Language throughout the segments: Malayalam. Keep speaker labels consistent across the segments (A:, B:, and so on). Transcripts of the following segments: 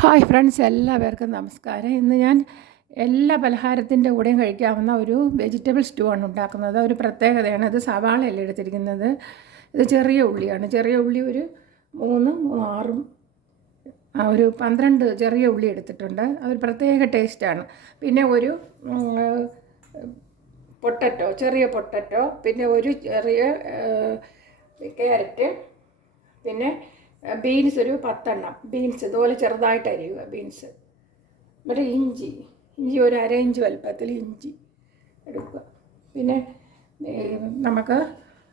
A: ഹായ് ഫ്രണ്ട്സ് എല്ലാവർക്കും നമസ്കാരം. ഇന്ന് ഞാൻ എല്ലാ പലഹാരത്തിന്റെ കൂടെയും കഴിക്കാവുന്ന ഒരു വെജിറ്റബിൾ സ്റ്റൂ ആണ് ഉണ്ടാക്കുന്നത്. ഒരു പ്രത്യേകതയാണ്. ഇത് സവാളയല്ല എടുത്തിരിക്കുന്നത്? ഇത് ചെറിയ ഉള്ളിയാണ്. ചെറിയ ഉള്ളി ഒരു മൂന്ന് ആറും ഒരു പന്ത്രണ്ട് ചെറിയ ഉള്ളി എടുത്തിട്ടുണ്ട്. അതൊരു പ്രത്യേക ടേസ്റ്റാണ് പിന്നെ ഒരു പൊട്ടറ്റോ ചെറിയ പൊട്ടറ്റോ പിന്നെ ഒരു ചെറിയ ക്യാരറ്റ് പിന്നെ ബീൻസ് ഒരു പത്തെണ്ണം. ബീൻസ് ഇതുപോലെ ചെറുതായിട്ട് അരിയുക ബീൻസ് എന്നിട്ട് ഇഞ്ചി. ഇഞ്ചി ഒരു അര ഇഞ്ച് വലുപ്പത്തിൽ ഇഞ്ചി എടുക്കുക. പിന്നെ നമുക്ക്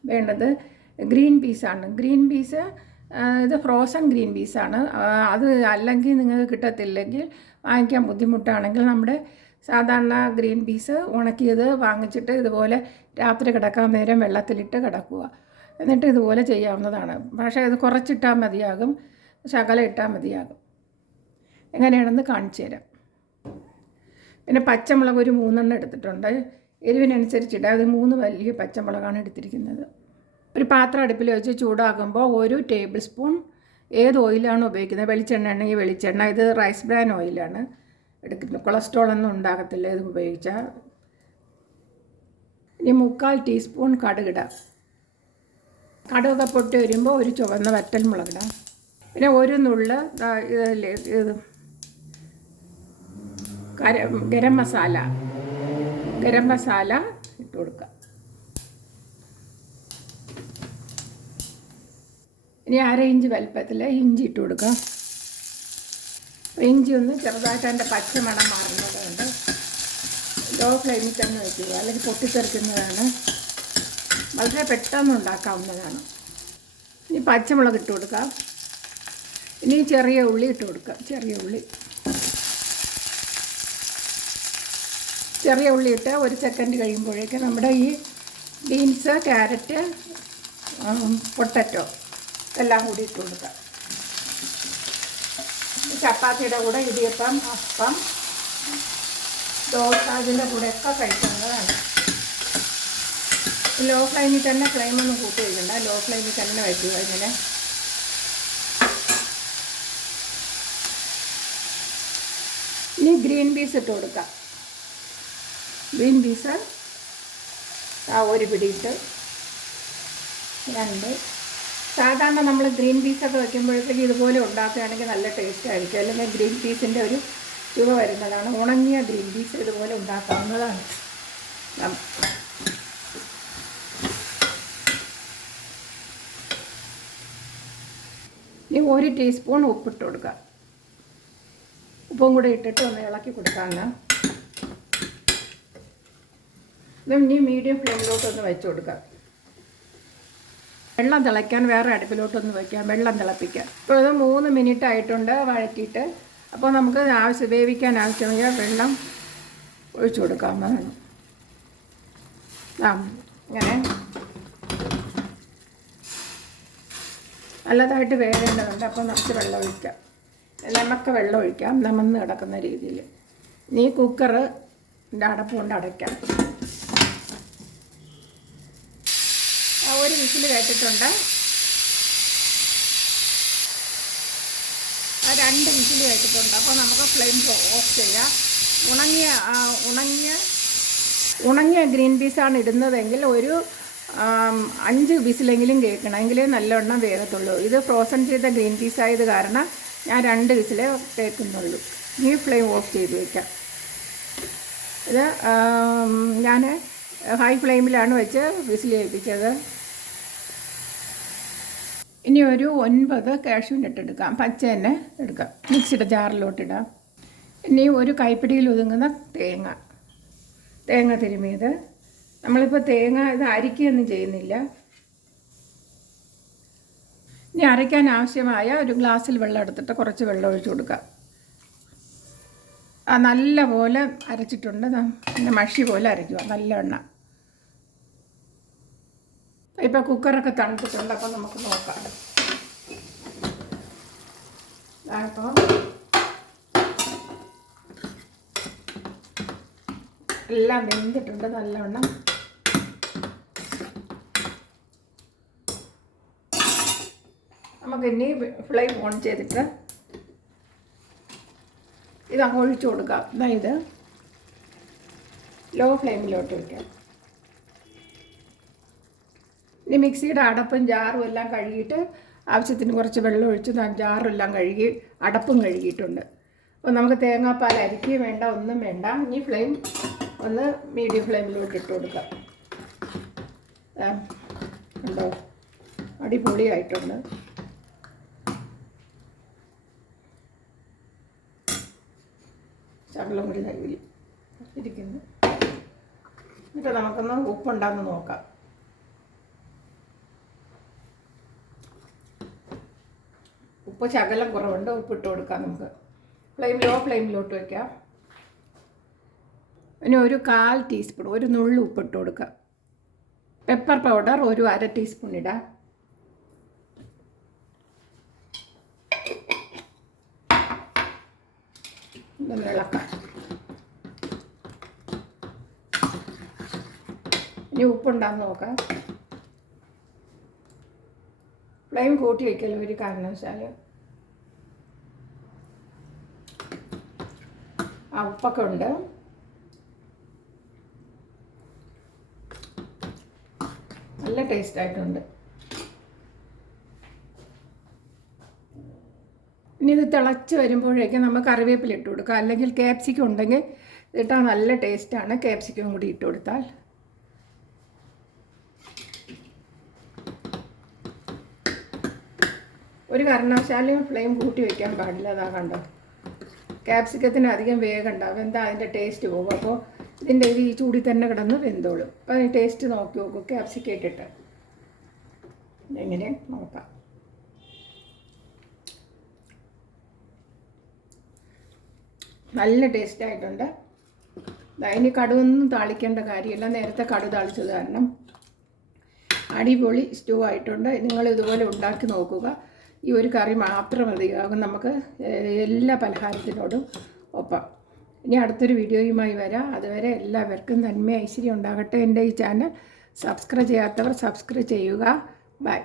A: വേണ്ടത് ഗ്രീൻ പീസാണ് ഗ്രീൻ പീസ് ഇത് ഫ്രോസൺ ഗ്രീൻ പീസാണ് അത് അല്ലെങ്കിൽ നിങ്ങൾക്ക് കിട്ടത്തില്ലെങ്കിൽ വാങ്ങിക്കാൻ ബുദ്ധിമുട്ടാണെങ്കിൽ നമ്മുടെ സാധാരണ ഗ്രീൻ പീസ് ഉണക്കിയത് വാങ്ങിച്ചിട്ട് ഇതുപോലെ രാത്രി കിടക്കാൻ നേരം വെള്ളത്തിലിട്ട് കിടക്കുക. എന്നിട്ട് ഇതുപോലെ ചെയ്യാവുന്നതാണ്. പക്ഷേ ഇത് കുറച്ചിട്ടാൽ മതിയാകും. ശകലം ഇട്ടാൽ മതിയാകും. എങ്ങനെയാണെന്ന് കാണിച്ചു തരാം. പിന്നെ പച്ചമുളക് ഒരു മൂന്നെണ്ണം എടുത്തിട്ടുണ്ട്. എരിവിനനുസരിച്ചിട്ട് അത് മൂന്ന് വലിയ പച്ചമുളകാണ് എടുത്തിരിക്കുന്നത്. ഒരു പാത്രം അടുപ്പിൽ വെച്ച് ചൂടാകുമ്പോൾ ഒരു ടേബിൾ സ്പൂൺ ഏത് ഓയിലാണ് ഉപയോഗിക്കുന്നത്? വെളിച്ചെണ്ണ ആണെങ്കിൽ വെളിച്ചെണ്ണ. ഇത് റൈസ് ബ്രാൻ ഓയിലാണ് എടുക്കുന്നത്. കൊളസ്ട്രോൾ ഒന്നും ഉണ്ടാകത്തില്ല ഇത് ഉപയോഗിച്ചാൽ. ഇനി മുക്കാൽ ടീസ്പൂൺ കടുകിടാം കടുകൊക്കെ പൊട്ടി വരുമ്പോൾ ഒരു ചുവന്ന വറ്റൽ മുളകിടാം. പിന്നെ ഒരു നുള്ള് ഇത് കര ഗരം മസാല. ഗരം മസാല ഇട്ട് കൊടുക്കുക ഇനി അര ഇഞ്ച് വലുപ്പത്തിൽ ഇഞ്ചി ഇട്ട് കൊടുക്കുക ഇഞ്ചി ഒന്ന് ചെറുതായിട്ട് അതിന്റെ പച്ചമണം മാറുന്നതുകൊണ്ട് ലോ ഫ്ലെയിമിൽ തന്നെ വയ്ക്കുക അല്ലെങ്കിൽ പൊട്ടിത്തെറിക്കുന്നതാണ്. വളരെ പെട്ടെന്ന് ഉണ്ടാക്കാവുന്നതാണ്. ഇനി പച്ചമുളക് ഇട്ട് കൊടുക്കാം. ഇനി ചെറിയ ഉള്ളി ഇട്ട് കൊടുക്കാം. ചെറിയ ഉള്ളി. ചെറിയ ഉള്ളി ഇട്ട് ഒരു സെക്കൻഡ് കഴിയുമ്പോഴേക്ക് നമ്മുടെ ഈ ബീൻസ് ക്യാരറ്റ് പൊട്ടറ്റോ എല്ലാം കൂടി ഇട്ട് കൊടുക്കാം. ചപ്പാത്തിയുടെ കൂടെ ഇടിയപ്പം അപ്പം ദോശ അതിന്റെ കൂടെയൊക്കെ കഴിക്കുന്നതാണ്. ലോ ഫ്ലെയിമിൽ തന്നെ ഫ്ലെയിമൊന്നും കൂട്ടി വയ്ക്കണ്ട ലോ ഫ്ലെയിമിൽ തന്നെ വയ്ക്കുക ഇങ്ങനെ ഇനി ഗ്രീൻ പീസ് ഇട്ട് കൊടുക്കാം. ഗ്രീൻ പീസ് ആ ഒരു പിടിയിട്ട് രണ്ട്. സാധാരണ നമ്മൾ ഗ്രീൻ പീസൊക്കെ വയ്ക്കുമ്പോഴത്തേക്ക് ഇതുപോലെ ഉണ്ടാക്കുകയാണെങ്കിൽ നല്ല ടേസ്റ്റ് ആയിരിക്കും. അല്ലെങ്കിൽ ഗ്രീൻ പീസിന്റെ ഒരു ചുവ വരുന്നതാണ്. ഉണങ്ങിയ ഗ്രീൻ പീസ് ഇതുപോലെ ഉണ്ടാക്കാവുന്നതാണ്. ഇനി ഒരു ടീസ്പൂൺ ഉപ്പിട്ട് കൊടുക്കുക. ഉപ്പും കൂടെ ഇട്ടിട്ട് ഒന്ന് ഇളക്കി കൊടുക്കാമെന്ന് ഇനി മീഡിയം ഫ്ലെയിമിലോട്ടൊന്ന് വെച്ച് കൊടുക്കുക. വെള്ളം തിളയ്ക്കാൻ വേറെ അടുപ്പിലോട്ടൊന്ന് വയ്ക്കാം വെള്ളം തിളപ്പിക്കാം ഇപ്പോൾ ഇത് മൂന്ന് മിനിറ്റ് ആയിട്ടുണ്ട് വഴറ്റിയിട്ട്. അപ്പോൾ നമുക്ക് ആവശ്യം വേവിക്കാൻ ആവശ്യമായ വെള്ളം ഒഴിച്ചു കൊടുക്കാവുന്നതാണ് ആ ഇങ്ങനെ. നല്ലതായിട്ട് വേവേണ്ടതുണ്ട് അപ്പോൾ നമുക്ക് വെള്ളം ഒഴിക്കാം. നമുക്ക് വെള്ളം ഒഴിക്കാം നമന്ന് കിടക്കുന്ന രീതിയിൽ. നീ കുക്കറ് അടപ്പ് കൊണ്ട് അടയ്ക്കാം. ഒരു വിസിൽ കേട്ടിട്ടുണ്ട്. രണ്ട് വിസിൽ കേട്ടിട്ടുണ്ട്. അപ്പോൾ നമുക്ക് ഫ്ലെയിം ഓഫ് ചെയ്യാം. ഉണങ്ങിയ ഉണങ്ങിയ ഉണങ്ങിയ ഗ്രീൻ പീസാണ് ഇടുന്നതെങ്കിൽ ഒരു അഞ്ച് വിസിലെങ്കിലും കേൾക്കണം. എങ്കിലേ നല്ലവണ്ണം വേഗത്തുള്ളൂ ഇത് ഫ്രോസൺ ചെയ്ത ഗ്രീൻ പീസ് ആയത് കാരണം ഞാൻ രണ്ട് വിസിലേ കേൾക്കുന്നുള്ളൂ. ഈ ഫ്ലെയിം ഓഫ് ചെയ്ത് വയ്ക്കാം ഇത് ഞാൻ ഹൈ ഫ്ലെയിമിലാണ് വെച്ച് വിസിൽ ഏൽപ്പിച്ചത്. ഇനി ഒരു ഒൻപത് കാഷ്യൂനട്ട് എടുക്കാം. പച്ച തന്നെ എടുക്കാം. മിക്സിയുടെ ജാറിലോട്ടിടാം ഇനി ഒരു കൈപ്പിടിയിൽ ഒതുങ്ങുന്ന തേങ്ങ. തേങ്ങ തിരുമിയത്. നമ്മളിപ്പോൾ തേങ്ങ ഇത് അരിക്കുകയൊന്നും ചെയ്യുന്നില്ല. ഇനി അരയ്ക്കാൻ ആവശ്യമായ ഒരു ഗ്ലാസ്സിൽ വെള്ളം എടുത്തിട്ട് കുറച്ച് വെള്ളം ഒഴിച്ചു കൊടുക്കുക ആ നല്ല പോലെ അരച്ചിട്ടുണ്ട് പിന്നെ മഷി പോലെ അരയ്ക്കുക നല്ല എണ്ണ. ഇപ്പോൾ കുക്കറൊക്കെ തണുത്തിട്ടുണ്ട് അപ്പോൾ നമുക്ക് നോക്കാം. അപ്പോൾ എല്ലാം വെന്തിട്ടുണ്ട് നല്ലവണ്ണം. നമുക്ക് ഇനി ഫ്ലെയിം ഓൺ ചെയ്തിട്ട് ഇത് അങ്ങ് ഒഴിച്ചു കൊടുക്കാം. അതായത് ലോ ഫ്ലെയിമിലോട്ട് വയ്ക്കാം ഇനി മിക്സിയുടെ അടപ്പും ജാറും എല്ലാം കഴുകിയിട്ട് ആവശ്യത്തിന് കുറച്ച് വെള്ളം ഒഴിച്ച് ഞാൻ ജാറും എല്ലാം കഴുകി അടപ്പും കഴുകിയിട്ടുണ്ട്. അപ്പോൾ നമുക്ക് തേങ്ങാപ്പാൽ അരിക്കുകയും വേണ്ട ഒന്നും വേണ്ട. ഇനി ഫ്ലെയിം ഒന്ന് മീഡിയം ഫ്ലെയിമിലോട്ട് ഇട്ട് കൊടുക്കാം. കണ്ടോ? അടിപൊളിയായിട്ടുണ്ട്. ശകലം കൂടി കയ്യിൽ ഇരിക്കുന്നു. എന്നിട്ട് നമുക്കൊന്ന് ഉപ്പുണ്ടാന്ന് നോക്കാം. ഉപ്പ് ശകലം കുറവുണ്ട്. ഉപ്പിട്ട് കൊടുക്കാം നമുക്ക്. ഫ്ലെയിം ലോ ഫ്ലെയിമിലോട്ട് വയ്ക്കാം പിന്നെ ഒരു കാൽ ടീസ്പൂൺ ഒരു നുള്ളു ഉപ്പിട്ട് കൊടുക്കാം. പെപ്പർ പൗഡർ ഒരു അര ടീസ്പൂൺ ഇടാം. ഇതൊന്ന് ഇളക്കാം ഇനി ഉപ്പുണ്ടാന്ന് നോക്കാം. ഫ്ലെയിം കൂട്ടി വയ്ക്കല്ലോ ഒരു കാരണവശാൽ? ആ ഉപ്പൊക്കെ ഉണ്ട്. നല്ല ടേസ്റ്റ് ആയിട്ടുണ്ട്. ഇനി ഇത് തിളച്ച് വരുമ്പോഴേക്കും നമ്മൾ കറിവേപ്പില ഇട്ട് കൊടുക്കുക അല്ലെങ്കിൽ ക്യാപ്സിക്കം ഉണ്ടെങ്കിൽ ഇട്ടാൽ നല്ല ടേസ്റ്റാണ് ക്യാപ്സിക്കം കൂടി ഇട്ട് കൊടുത്താൽ. ഒരു കാരണവശാലും ഫ്ലെയിം കൂട്ടി വയ്ക്കാൻ പാടില്ല. അതാ കണ്ടോ? ക്യാപ്സിക്കത്തിന് അധികം വേഗം ഉണ്ടാവും. എന്താ അതിന്റെ ടേസ്റ്റ് പോകും? അപ്പോൾ ഇതിന്റെ ഈ ചൂടി തന്നെ കിടന്ന് വെന്തോളും. അപ്പോൾ അതിന് ടേസ്റ്റ് നോക്കി നോക്കും. ക്യാപ്സിക്കം ഇട്ടിട്ട് എങ്ങനെ നോക്കാം. നല്ല ടേസ്റ്റായിട്ടുണ്ട് ദാ കടുവൊന്നും താളിക്കേണ്ട കാര്യമില്ല. നേരത്തെ കടു താളിച്ചത് കാരണം. അടിപൊളി സ്റ്റൂ ആയിട്ടുണ്ട്. നിങ്ങൾ ഇതുപോലെ ഉണ്ടാക്കി നോക്കുക. ഈ ഒരു കറി മാത്രം മതിയാകും നമുക്ക് എല്ലാ പലഹാരത്തിനോടും ഒപ്പം. ഇനി അടുത്തൊരു വീഡിയോയുമായി വരാം. അതുവരെ എല്ലാവർക്കും നന്മ ഐശ്വര്യം ഉണ്ടാകട്ടെ എന്റെ ഈ ചാനൽ. സബ്സ്ക്രൈബ് ചെയ്യാത്തവർ സബ്സ്ക്രൈബ് ചെയ്യുക. ബൈ.